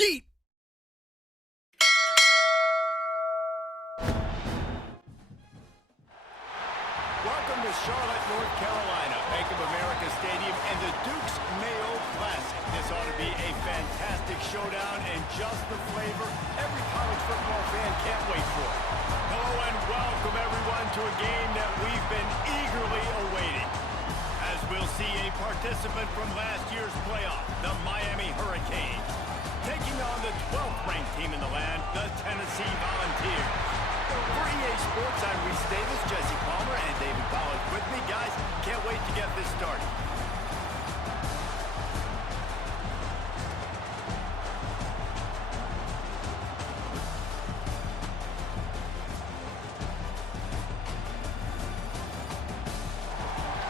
Yeet! Welcome to Charlotte, North Carolina, Bank of America Stadium, and the Duke Mayo Classic. This ought to be a fantastic showdown and just the flavor every college football fan can't wait for. Hello and welcome everyone to a game that we've been eagerly awaiting. As we'll see a participant from last year's playoff, the Miami Hurricanes, taking on the 12th ranked team in the land, the Tennessee Volunteers. For EA Sports, I'm Reese Davis, Jesse Palmer, and David Collins with me. Guys, can't wait to get this started.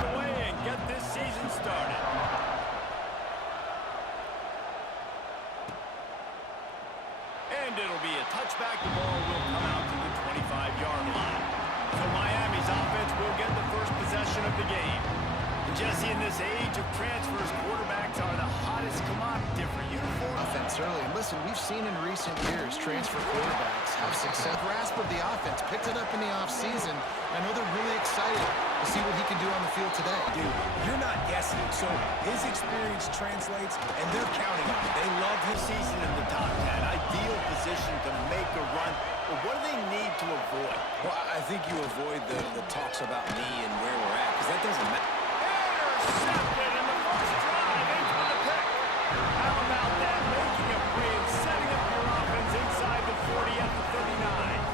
Away and get this season started. And it'll be a touchback. The ball will come out to the 25-yard line. So Miami's offense will get the first possession of the game. And Jesse, in this age of transfers, quarterbacks are the hottest commodity for uniform offense early. And listen, we've seen in recent years transfer quarterbacks have success. Grasp of the offense, picked it up in the offseason. I know they're really excited to see what he can do on the field today. Dude, you're not guessing. So his experience translates, and they're counting on it. They love his season in the top 10. Ideal position to make a run. But what do they need to avoid? Well, I think you avoid the talks about me and where we're at, because that doesn't matter. Intercepted in the first drive. In for the pick. How about that? Making a play and setting up your offense inside the 40 at the 39.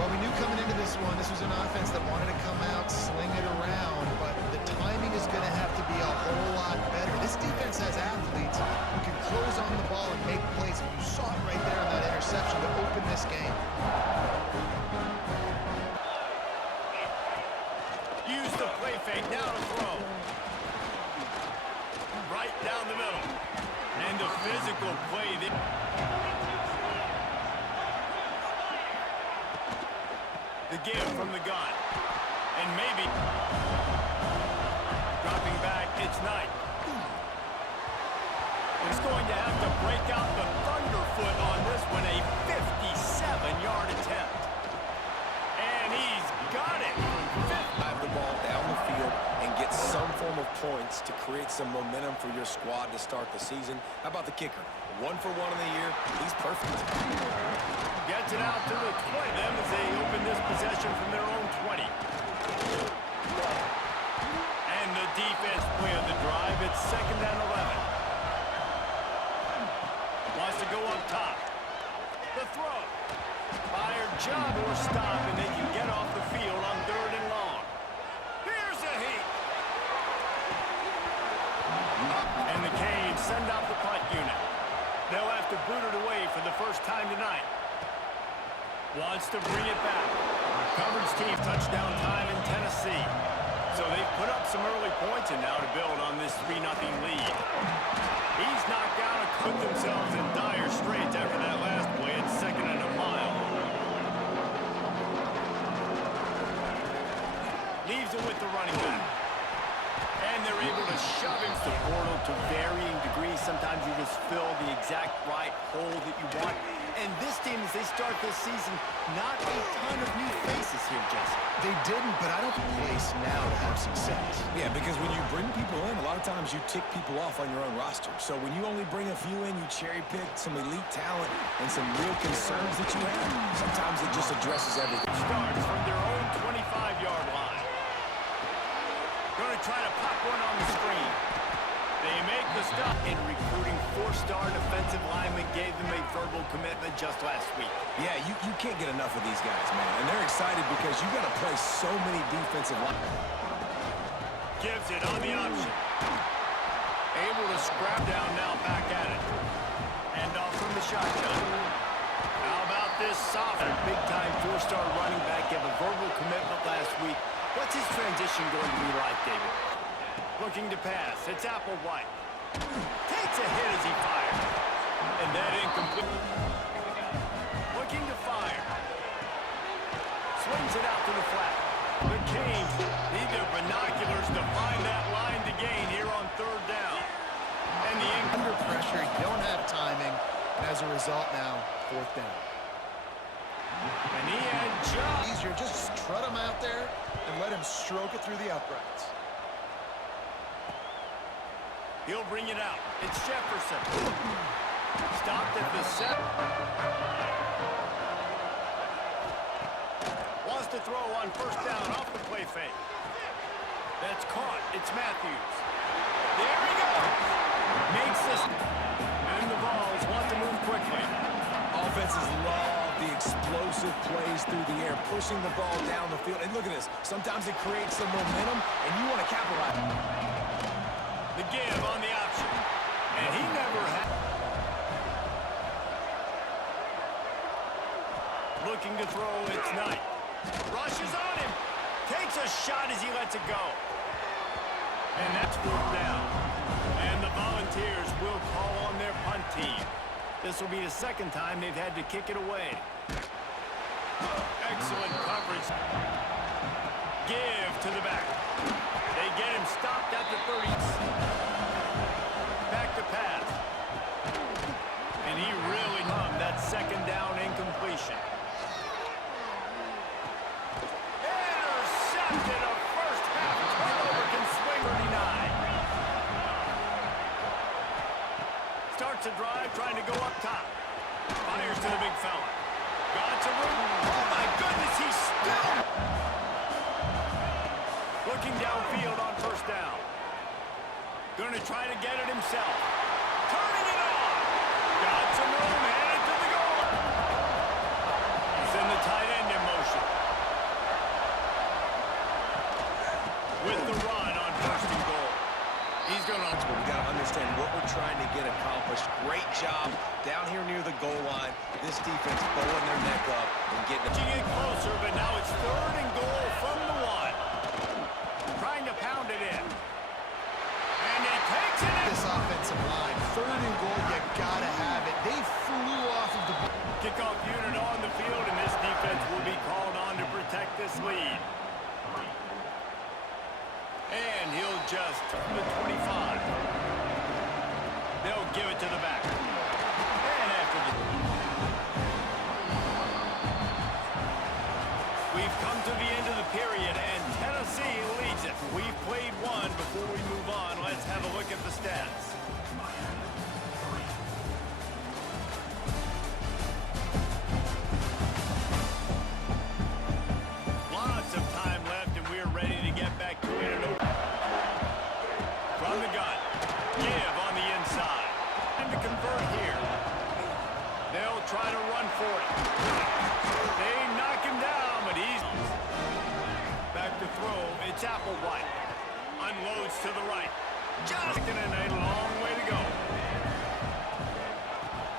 Well, we knew coming into this one, this was an offense that wanted to come out, sling it around, but the timing is going to have to be a whole lot better. This defense has athletes who can close on the ball and make plays, and you saw it right there on that interception to open this game. Use the play fake, now to throw. Right down the middle. And the physical play. The give from the gun. And maybe dropping back, it's Knight. He's going to have to break out the thunderfoot on this one, a 57-yard attempt. And he's got it. Drive the ball down the field and get some form of points to create some momentum for your squad to start the season. How about the kicker? 1 for 1 in the year. He's perfect. Gets it out to the 20. Them as they open this possession from their own 20. And the defense play of the drive. It's 2nd and 11. Wants to go up top. The throw. Fired jump or stop, and they can get off the field on 3rd and long. Here's a heat. And the Canes send out the punt unit. They'll have to boot it away for the first time tonight. Wants to bring it back. Coverage team touchdown time in Tennessee. So they've put up some early points and now to build on this 3-0 lead. He's knocked out and put themselves in dire straits after that last play. It's 2nd and a mile. Leaves it with the running back. And they're able to shove him to the portal to varying degrees. Sometimes you just fill the exact right hole that you want. And this team, as they start this season, not a ton of new faces here, Jesse. They didn't, but I don't think place now to have success. Yeah, because when you bring people in, a lot of times you tick people off on your own roster. So when you only bring a few in, you cherry pick some elite talent and some real concerns that you have. Sometimes it just addresses everything. Starts from their own 25-yard line. Going to try to pop one on the screen. They make the stop. In recruiting, 4-star defensive linemen gave them a verbal commitment just last week. Yeah, you can't get enough of these guys, man. And they're excited because you got to play so many defensive linemen. Gives it on the option. Able to scrap down now, back at it. And off from the shotgun. How about this soft? Big-time 4-star running back gave a verbal commitment last week. What's his transition going to be like, David? Looking to pass. It's Applewhite. Takes a hit as he fires. And that incomplete. Looking to fire. Swings it out to the flat. The Canes need their binoculars to find that line to gain here on 3rd down. And the under pressure, you don't have timing. as a result now, 4th down. And he had just... Easier, just strut him out there and let him stroke it through the uprights. He'll bring it out. It's Jefferson. Stopped at the 7. Wants to throw on 1st down off the play fake. That's caught. It's Matthews. There he goes. Makes this. And the Vols want to move quickly. Offenses love the explosive plays through the air, pushing the ball down the field. And look at this. Sometimes it creates some momentum, and you want to capitalize. The give on the option. And he never had. Looking to throw. It's Knight. Rushes on him. Takes a shot as he lets it go. And that's 4th down. And the Volunteers will call on their punt team. This will be the 2nd time they've had to kick it away. Excellent coverage. Give to the back. They get him stopped at the 30s. Back to pass. And he really loved that 2nd down incompletion. Intercepted a first half turnover can swing 39. Starts a drive trying to go up top. Fires to the big fella. Got some room. Oh my goodness, he's still looking downfield on 1st down. Gonna try to get it himself. Turning it on. Got some room, headed to the goal. He's in the tight end in motion. With the run on 1st and goal. He's going to... We got to understand what we're trying to get accomplished. Great job down here near the goal line. This defense bowling their neck up and getting it closer, but now it's 3rd and goal from the 1. Trying to pound it in. And he takes it in. This offensive line, 3rd and goal, you got to have it. They flew off of the... Kickoff unit on the field, and this defense will be called on to protect this lead. And he'll just turn the 25. They'll give it to the back. And after the... We've come to the end of the period, and Tennessee leads it. We've played one. Before we move on, let's have a look at the stats. Lots of time left, and we're ready to get back to it. From the gun. Give on the inside. And to convert here. They'll try to run for it. They knock him down, but he's... Back to throw. It's Applewhite. Unloads to the right. Just in a long way to go.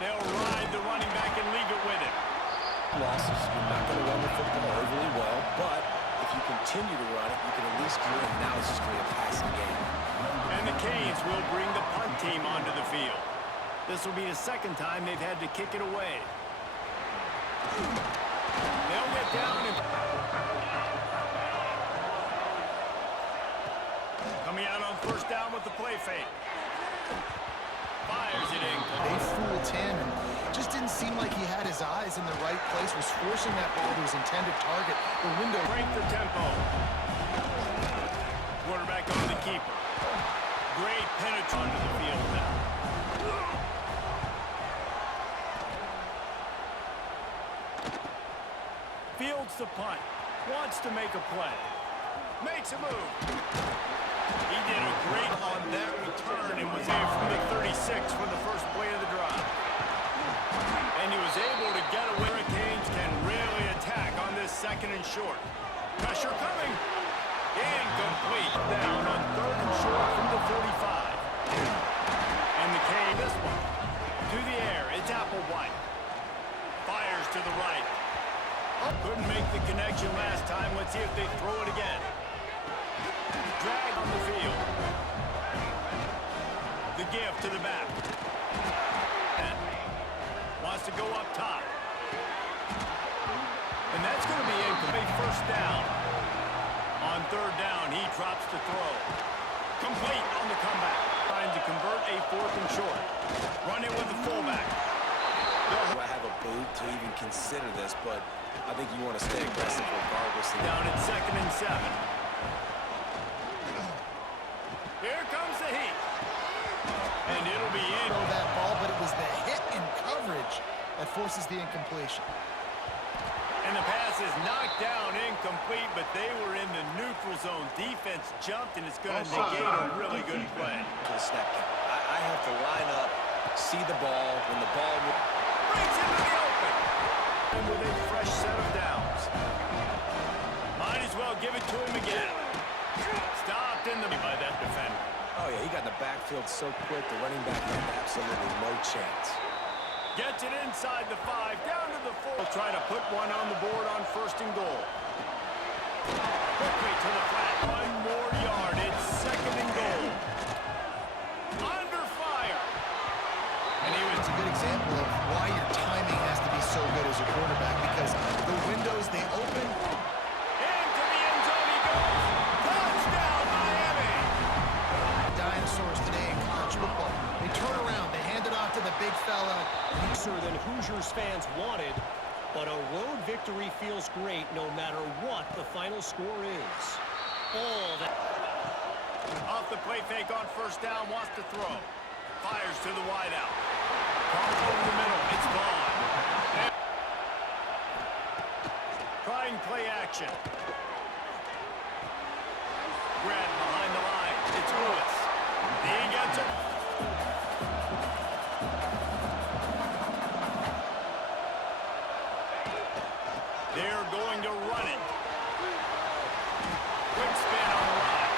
They'll ride the running back and leave it with him. losses. You're not going to run the football overly well, but if you continue to run it, you can at least do it. Now it's just going to be a passing game. And the Canes will bring the punt team onto the field. This will be the second time they've had to kick it away. They'll get down and... Coming out on first down with the play fake. Fires it in. They fooled him and just didn't seem like he had his eyes in the right place, was forcing that ball to his intended target. The window... Break the tempo. Quarterback on the keeper. Great penetrate onto the field now. Fields the punt. Wants to make a play. Makes a move. He did a great on that return and was there from the 36 for the first play of the drive. And he was able to get away. Hurricanes can really attack on this second and short. Pressure coming. Incomplete. Down on third and short from the 45. And the Cane, this one. To the air, it's Applewhite. Fires to the right. Oh, couldn't make the connection last time. Let's see if they throw it again. Drag on the field. The give to the back. And wants to go up top. And that's going to be incomplete. First down. On third down, he drops to throw. Complete on the comeback. Trying to convert a fourth and short. Run it with the fullback. boot to even consider this, but I think you want to stay aggressive regardless. Down at 2nd and 7. Here comes the heat. And it'll be in. Throw that ball, but it was the hit in coverage that forces the incompletion. And the pass is knocked down, incomplete, but they were in the neutral zone. Defense jumped, and it's going to negate a really good play. To the snap count. I have to line up, see the ball, when the ball Brings him to the open. And with a fresh set of downs. Might as well give it to him again. Stopped in the by that defender. Oh, yeah, he got in the backfield so quick, the running back had absolutely no chance. Gets it inside the 5, down to the 4. We'll try to put one on the board on 1st and goal. Quickly to the flat. 1 more yard. It's 2nd and goal. Under fire. And it's a good example of why your timing has to be so good as a quarterback, because the windows, they open. Into the end zone he goes. Touchdown, Miami. Dinosaurs today in college football. They turn around, they hand it off to the big fella. Than Hoosiers fans wanted, but a road victory feels great no matter what the final score is. All that. Off the play fake on 1st down, wants to throw. Fires to the wideout. Caught over the middle, it's gone. Trying play action. Grab behind the line, it's Lewis. He gets it. They're going to run it. Quick spin on the line.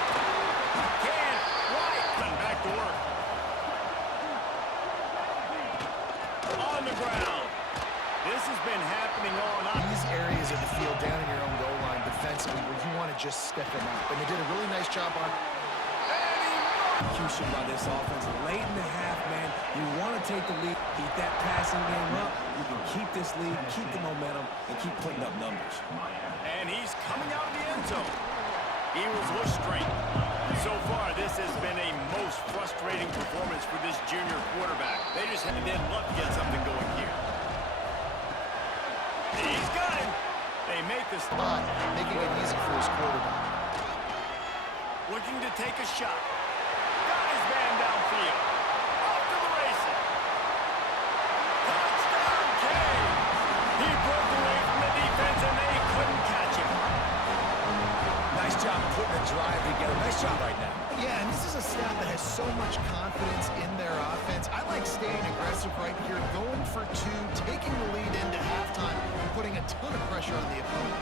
Can't. White. And back to work. On the ground. This has been happening all night. These areas of the field down in your own goal line defensively where you want to just step them up. And they did a really nice job on Execution by this offense. Late in the half, man, you want to take the lead, keep that passing game up. You can keep this lead, keep the momentum, and keep putting up numbers. And he's coming out of the end zone. Eagles look straight. So far, this has been a most frustrating performance for this junior quarterback. They just haven't been lucky to get something going here. He's got him. They make the spot, making it easy for his quarterback. Looking to take a shot. Got his man downfield. Off to the races. Touchdown, Canes. He broke away from the defense, and they couldn't catch him. Nice job putting a drive together. Nice job right now. Yeah, and this is a staff that has so much confidence in their offense. I like staying aggressive right here, going for 2, taking the lead into halftime, and putting a ton of pressure on the opponent.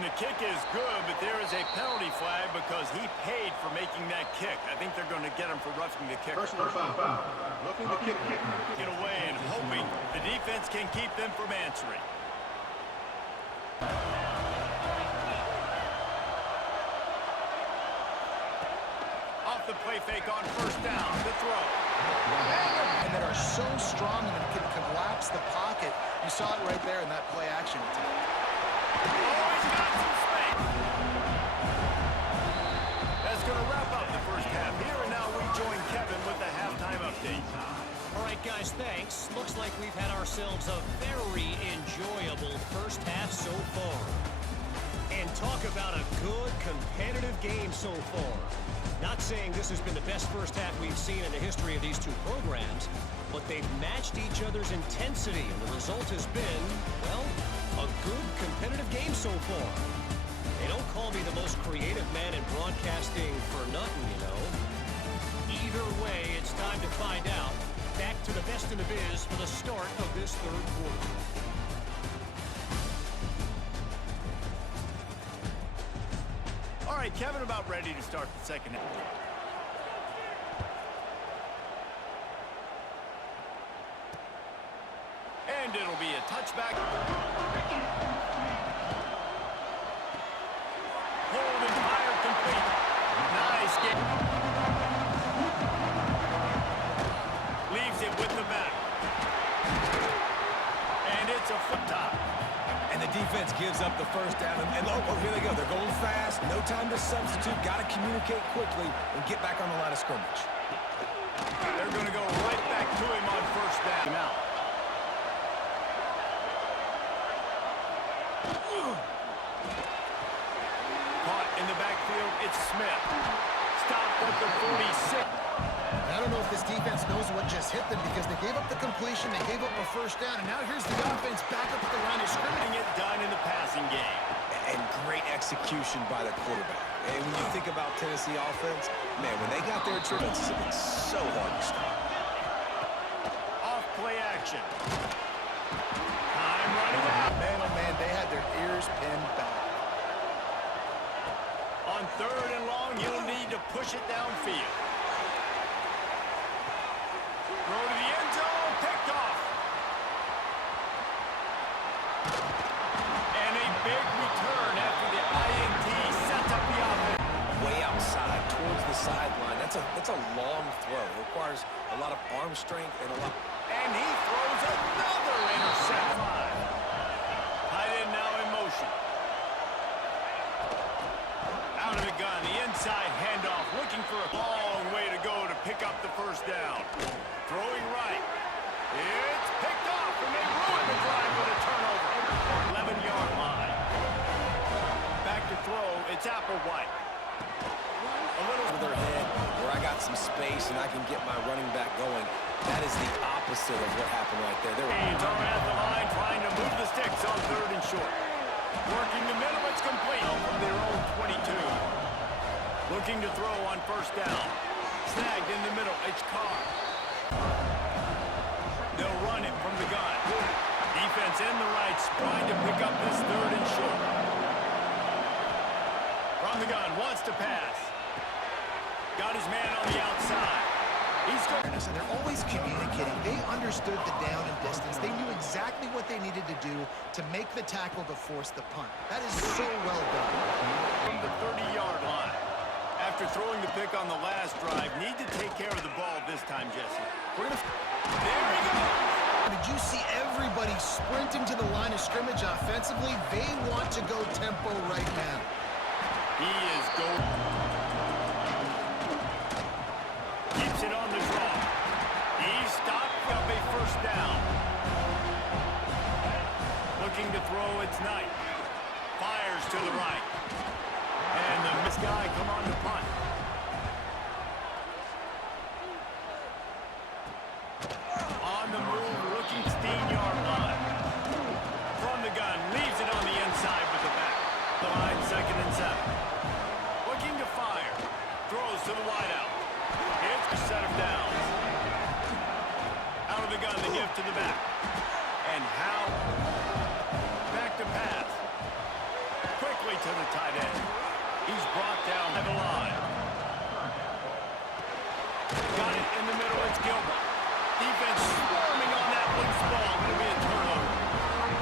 And the kick is good, but there is a penalty flag because he paid for making that kick. I think they're going to get him for roughing the kicker. Personal foul. Roughing the kick. Get away and hoping the defense can keep them from answering. Off the play fake on 1st down. The throw. And that are so strong and can collapse the pocket. You saw it right there in that play action attack. Oh, he's got some space. That's going to wrap up the first half here, and now we join Kevin with the halftime update. All right, guys, thanks. Looks like we've had ourselves a very enjoyable first half so far. And talk about a good, competitive game so far. Not saying this has been the best first half we've seen in the history of these two programs, but they've matched each other's intensity, and the result has been, well, a good, competitive game so far. They don't call me the most creative man in broadcasting for nothing, you know. Either way, it's time to find out. Back to the best in the biz for the start of this third quarter. All right, Kevin, about ready to start the second half. And it'll be a touchback. Hold and fire complete. Nice game. Leaves it with the back. And it's a foot top. And the defense gives up up the first down. And oh, here they go. They're going fast. No time to substitute. Got to communicate quickly and get back on the line of scrimmage. They're going to go right back to him on first down. Out. Caught in the backfield. It's Smith. Stopped at the 46. I don't know if this defense knows what just hit them because they gave up the completion, they gave up a first down, and now here's the offense back up at the line of scrimmage. Getting it done in the passing game. And great execution by the quarterback. And when you think about Tennessee offense, man, when they got their tricks, it's so hard to stop. Off play action. Time running out. Man, oh man, they had their ears pinned back. On third and long, you'll need to push it downfield. Throw to the end zone, picked off. And a big return after the INT sets up the offense. Way outside towards the sideline. That's a long throw. It requires a lot of arm strength and a lot. And he throws another interception. Tight end now in motion. Out of the gun, the inside handoff, looking for a long way to go to pick up the first down. Throwing right. It's picked off, and they ruin the drive with a turnover. 11-yard line. Back to throw, it's Applewhite. A little over their head where I got some space and I can get my running back going. That is the opposite of what happened right there. Canes are at the line trying to move the sticks on third and short. Working the middle, it's complete from their own 22. Looking to throw on first down. Snagged in the middle, it's Carr. They'll run it from the gun. Defense in the right, trying to pick up this third and short. From the gun, wants to pass. Got his man on the outside. He's going. And they're always communicating. They understood the down and distance. They knew exactly what they needed to do to make the tackle to force the punt. That is so well done. From the 30-yard line. After throwing the pick on the last drive, need to take care of the ball this time, Jesse. There he goes. Did you see everybody sprinting to the line of scrimmage offensively? They want to go tempo right now. He is going. Keeps it on the draw. He stopped up a first down. Looking to throw, it's Knight. Fires to the right. And the missed guy come on to punt. On the move, looking 16-yard line. From the gun, leaves it on the inside with the back. The line, 2nd and 7. Looking to fire. Throws to the wideout. It's a set of downs. Out of the gun, the give to the back. And how? Back to pass. Quickly to the tight end. He's brought down by the line. Got it in the middle, it's Gilbert. Defense swarming on that loose ball. It'll be a turnover.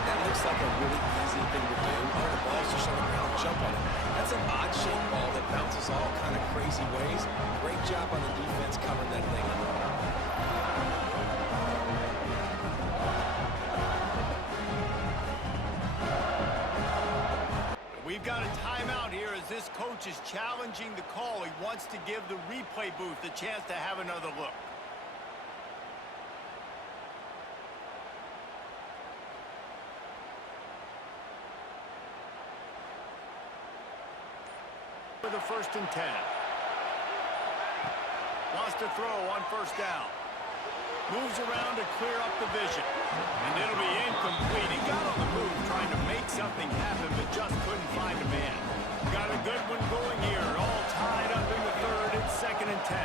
That looks like a really easy thing to do. Oh, the ball's just on the ground, jump on it. That's an odd-shaped ball that bounces all kind of crazy ways. Great job on the defense covering that thing up. We've got a timeout here as this coach is challenging the call. He wants to give the replay booth a chance to have another look. For the 1st and 10. Wants to throw on first down. Moves around to clear up the vision. And it'll be incomplete. He got on the move trying to make something happen, but just couldn't find a man. Got a good one going here. All tied up in the 3rd. It's 2nd and 10.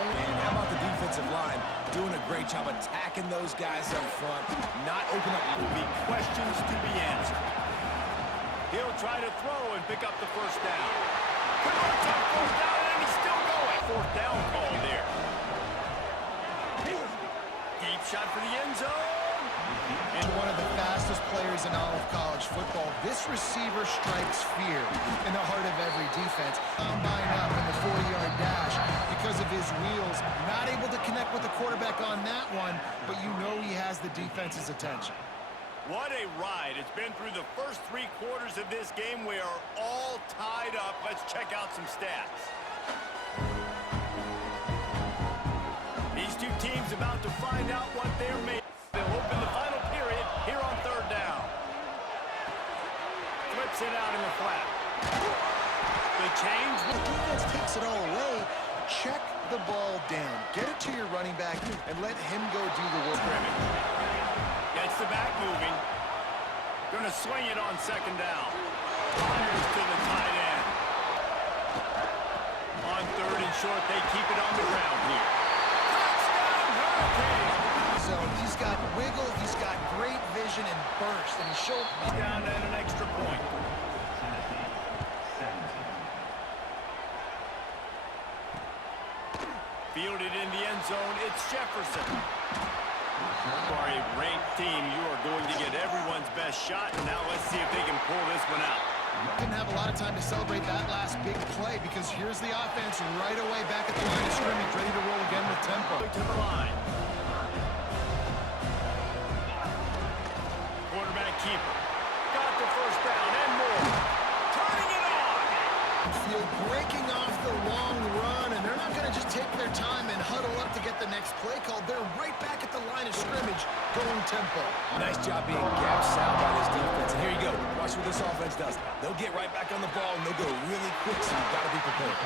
And how about the defensive line doing a great job attacking those guys up front, not open up. Will be questions to be answered. He'll try to throw and pick up the first down. Converts on 4th down, and he's still going. 4th down call there. Deep shot for the end zone. And one of the fastest players in all of college football, this receiver strikes fear in the heart of every defense. Line up in the 40-yard dash because of his wheels. Not able to connect with the quarterback on that one, but you know he has the defense's attention. What a ride. It's been through the first 3 quarters of this game. We are all tied up. Let's check out some stats. These two teams about to find out what they're made. They'll open the final period here on 3rd down. Flips it out in the flat. The change. The defense takes it all away. Check the ball down. Get it to your running back and let him go do the work. Gets the back moving. Going to swing it on 2nd down. Fires to the tight end. On 3rd and short, they keep it on the ground here. Touchdown, Hurricane! So he's got wiggle, he's got great vision and burst, and he's showing down at an extra point. Fielded in the end zone, it's Jefferson. For a ranked team, you are going to get everyone's best shot. And now let's see if they can pull this one out. Didn't have a lot of time to celebrate that last big play because here's the offense right away back at the line of scrimmage, ready to roll again with tempo. To the line. Quarterback keeper. Got the 1st down and more. Turning it on. Field breaking off the long run, and they're not going to just take their time and huddle up to get the next play called. They're right back at the line of scrimmage, going tempo. Nice job being gapped sound by this defense. And here you go. Watch what this offense does. They'll get right back on the ball, and they'll go really quick, so you've got to be prepared.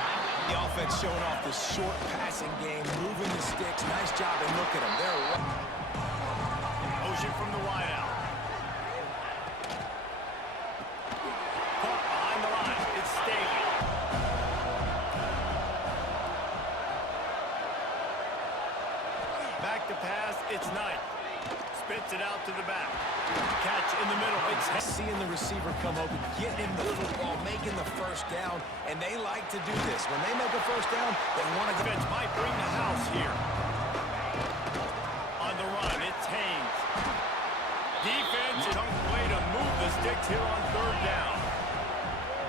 The offense showing off the short passing game, moving the sticks. Nice job, and look at them. They're motion from the wideout. Pump behind the line. It's Staley. Back to pass. It's Knight. Spits it out to the back. Catch in the middle. It's seeing the receiver come open, getting him the football, making the 1st down, and they like to do this. When they make a 1st down, they want to go. Defense might bring the house here. On the run, it's Haynes. Defense, chunk play to move the sticks here on 3rd down.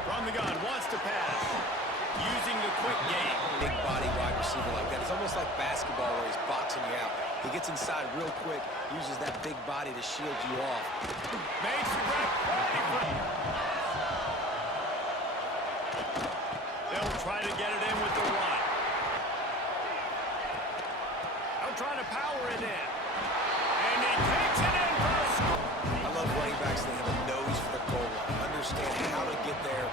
From the gun, wants to pass. Using the quick game. Big body wide receiver like that. It's almost like basketball where he's boxing you out. He gets inside real quick, uses that big body to shield you off. Makes the grab. They'll try to get it in with the run. They'll try to power it in. And he takes it in for a score. I love running backs. They have a nose for the goal line. Understand how to get there,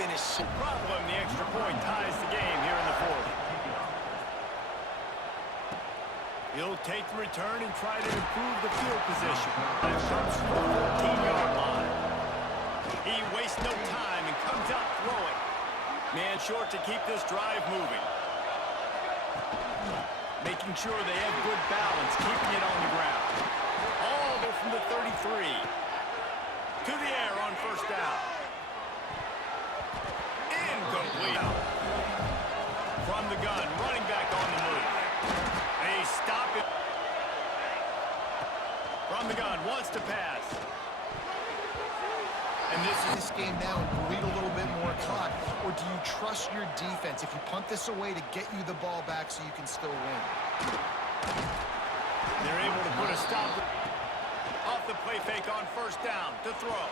finish. Problem, the extra point ties the game here in the 4th. He'll take the return and try to improve the field position. That comes from the 14-yard line. He wastes no time and comes out throwing. Man short to keep this drive moving. Making sure they have good balance, keeping it on the ground. All the way from the 33. To the air on 1st down. Incomplete. From the gun, running back on the move. They stop it. From the gun, wants to pass. And this game now and bleed a little bit more clock, or do you trust your defense if you punt this away to get you the ball back so you can still win? They're able to put a stop off the play fake on 1st down to throw.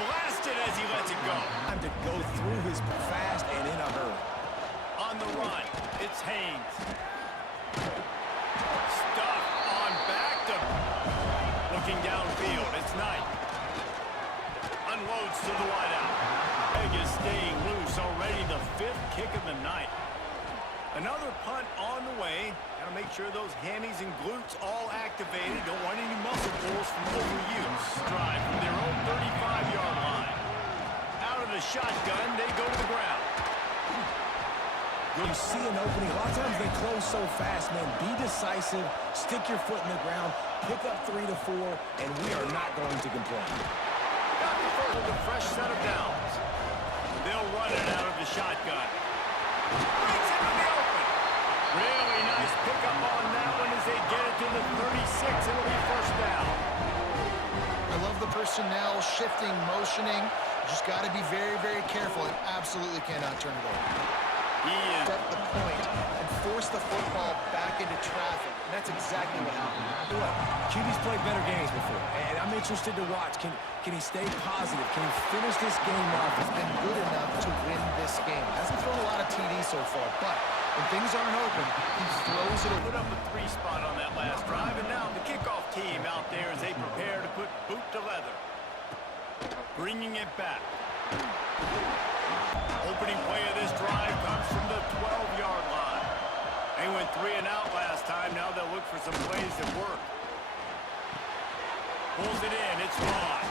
Blasted as he lets it go. Time to go through his fast and in a hurry. On the run, it's Haynes. Stuff on back to looking downfield. It's Knight. Unloads to the wideout. Egg is staying loose already. The 5th kick of the night. Another punt on the way. Got to make sure those hammies and glutes all activated. Don't want any muscle pulls from overuse. Drive from their own 35-yard line. Out of the shotgun, they go to the ground. You see an opening. A lot of times they close so fast, man. Be decisive. Stick your foot in the ground. Pick up 3 to 4, and we are not going to complain. Got the first with a fresh set of downs. They'll run it out of the shotgun. Breaks into the open. Really nice pickup on that one as they get it to the 36. It'll be 1st down. I love the personnel, shifting, motioning. Just got to be very, very careful and absolutely cannot turn it over. He is Set the point and force the football back into traffic. And that's exactly what happened. Look, QB's played better games before, and I'm interested to watch. Can he stay positive? Can he finish this game off? He's been good enough to win this game. Hasn't thrown a lot of TDs so far, but when things aren't open, he throws it put away. up a 3 spot on that last drive, and now the kickoff team out there as they prepare to put boot to leather. Bringing it back. Opening play of this drive comes from the 12-yard line. They went 3 and out last time. Now they'll look for some plays that work. Pulls it in. It's gone.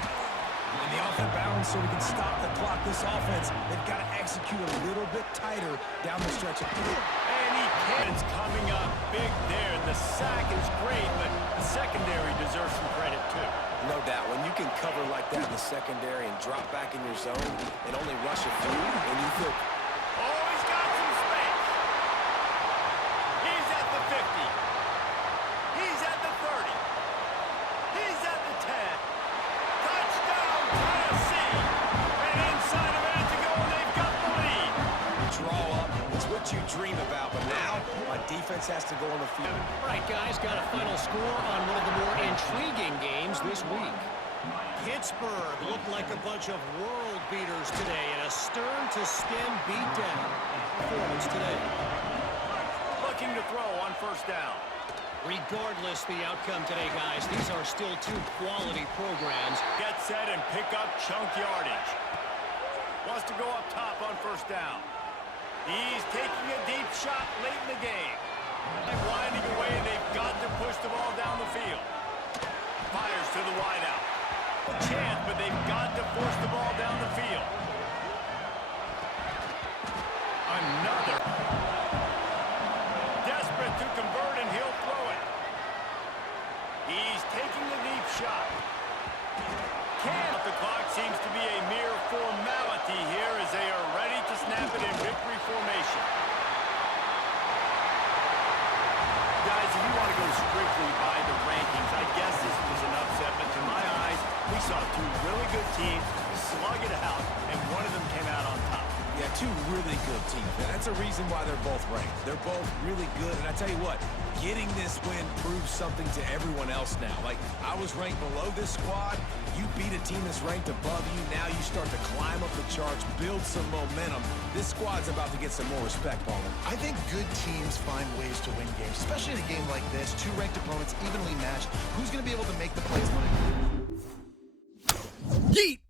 And the offense balance so we can stop the clock. This offense, they've got to execute a little bit tighter down the stretch. And he is coming up big there. The sack is great, but the secondary deserves some credit too. No doubt. When you can cover like that in the secondary and drop back in your zone and only rush a few, and you feel... Oh, he's got some space. He's at the 50. He's at the 30. He's at the 10. Touchdown, Tennessee. And inside a minute to go, and they've got the lead. Draw up. It's what you dream about, but now my defense has to go on the field. All right, guys, got a final score on one of the more intriguing games this week. Pittsburgh looked like a bunch of world beaters today in a stern-to-stem beatdown performance today. Looking to throw on first down. Regardless the outcome today, guys, these are still 2 quality programs. Get set and pick up chunk yardage. Wants to go up top on first down. He's taking a deep shot late in the game. They're winding away, and they've got to push the ball down the field. Fires to the wideout. A chance, but they've got to force the ball down the field. Another. Desperate to convert, and he'll throw it. He's taking the deep shot. The clock seems to be a mere formality here as they are ready to snap it in victory formation. Guys, if you want to go strictly by the rankings, I guess this was an upset, but to my eyes, we saw 2 really good teams slug it out, and one of them came out on top. Yeah, 2 really good teams. And that's a reason why they're both ranked. They're both really good. And I tell you what, getting this win proves something to everyone else now. Like, I was ranked below this squad. You beat a team that's ranked above you. Now you start to climb up the charts, build some momentum. This squad's about to get some more respect on them. I think good teams find ways to win games, especially in a game like this. 2 ranked opponents evenly matched. Who's going to be able to make the plays when it... Yeet!